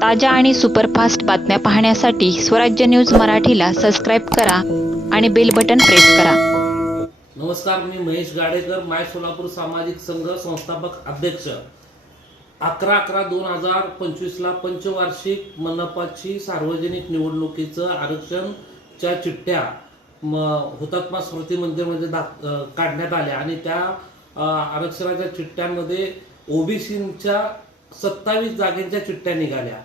ताज्या आणि सुपरफास्ट बातम्या पाहण्यासाठी स्वराज्य न्यूज मराठीला सबस्क्राईब करा आणि बेल बटन प्रेस करा। नमस्कार, मी महेश गाडेकर, माय सोलापूर सामाजिक संघ संस्थापक अध्यक्ष। 11/11/2025 ला पंचवार्षिक मनपाची सार्वजनिक निवडणुकीचं आरक्षणच्या चिठ्ठ्या हुतात्मा स्मृती मंदिरमध्ये काढण्यात आल्या आणि त्या आरक्षणाच्या चिठ्ठ्यांमध्ये ओबीसीच्या 27 जागेच्या चिठ्ठ्या निघाल्या,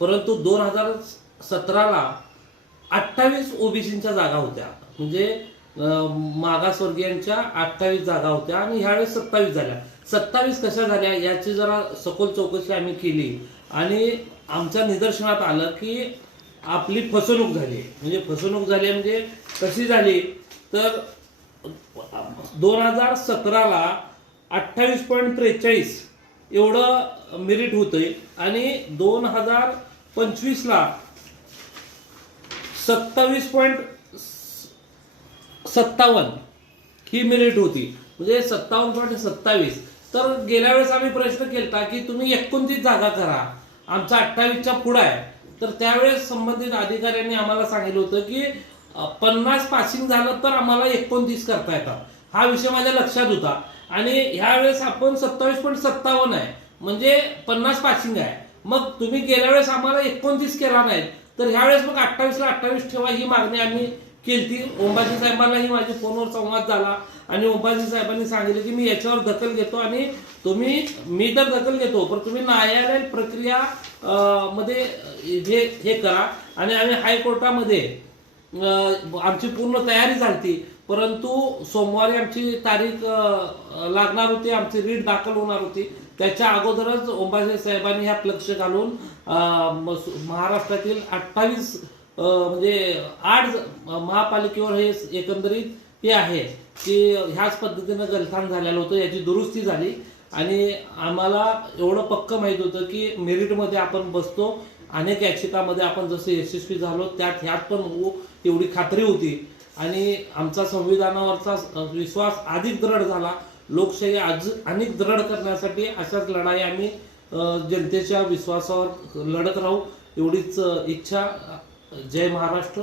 परंतु 2017ला 28 ओबीसीच्या जागा होत्या, म्हणजे मागासवर्गीयांच्या 28 जागा होत्या आणि ह्यावेळेस 27 झाल्या। 27 कशा झाल्या याची जरा सखोल चौकशी आम्ही केली आणि आमच्या निदर्शनात आलं की आपली फसवणूक झाली। म्हणजे फसवणूक झाली म्हणजे कशी झाली तर 2017ला 28.43 एवढं मेरिट होतंय आणि 2025ला 27.57 ही मेरिट होती, म्हणजे 57.27। तर गेल्या वेळेस आम्ही प्रश्न केला की तुम्ही 29 जागा करा, आमचा 28च्या पुढे आहे। तर त्यावेळेस संबंधित अधिकाऱ्यांनी आम्हाला सांगितलं होतं की 50 पासिंग झालं तर आम्हाला 29 करता येतात। हा विषय माझ्या लक्षात होता आणि ह्या वेळेस आपण 27.57 आहे, म्हणजे 50 पासिंग आहे। मग तुम्ही गेल्या वेळेस आम्हाला 29 केला नाही, तर ह्या वेळेस मग 28ला 28 ठेवा ही मागणी आम्ही केली। ओंबाजी साहेबांनाही माझी फोनवर संवाद झाला आणि ओंबाजी साहेबांनी सांगितलं की मी याच्यावर दखल घेतो आणि मी तर दखल घेतो, पण तुम्ही न्यायालय प्रक्रिया मध्ये हे करा। आणि आम्ही हायकोर्टामध्ये आमची पूर्ण तयारी झाली, परंतु सोमवारी आमची तारीख लागणार होती, आमची रीट दाखल होणार होती। त्याच्या अगोदरच ओंबाजी साहेबांनी ह्यात लक्ष घालून महाराष्ट्रातील 28 म्हणजे 8 महापालिकेवर हे एकंदरीत हे आहे की ह्याच पद्धतीनं गलथान झालेलं होतं, याची दुरुस्ती झाली आणि आम्हाला एवढं पक्क माहित होतं की मेरिटमध्ये आपण बसतो। अनेक याचिकामध्ये आपण जसं यशस्वी झालो ह्यात पण एवढी खात्री होती आणि आमचा संविधानावरचा विश्वास अधिक दृढ झाला। लोकशाही अधिक दृढ करण्यासाठी अशाच लढाई आम्ही जनतेच्या विश्वासावर लढत राहू एवढीच इच्छा। जय महाराष्ट्र।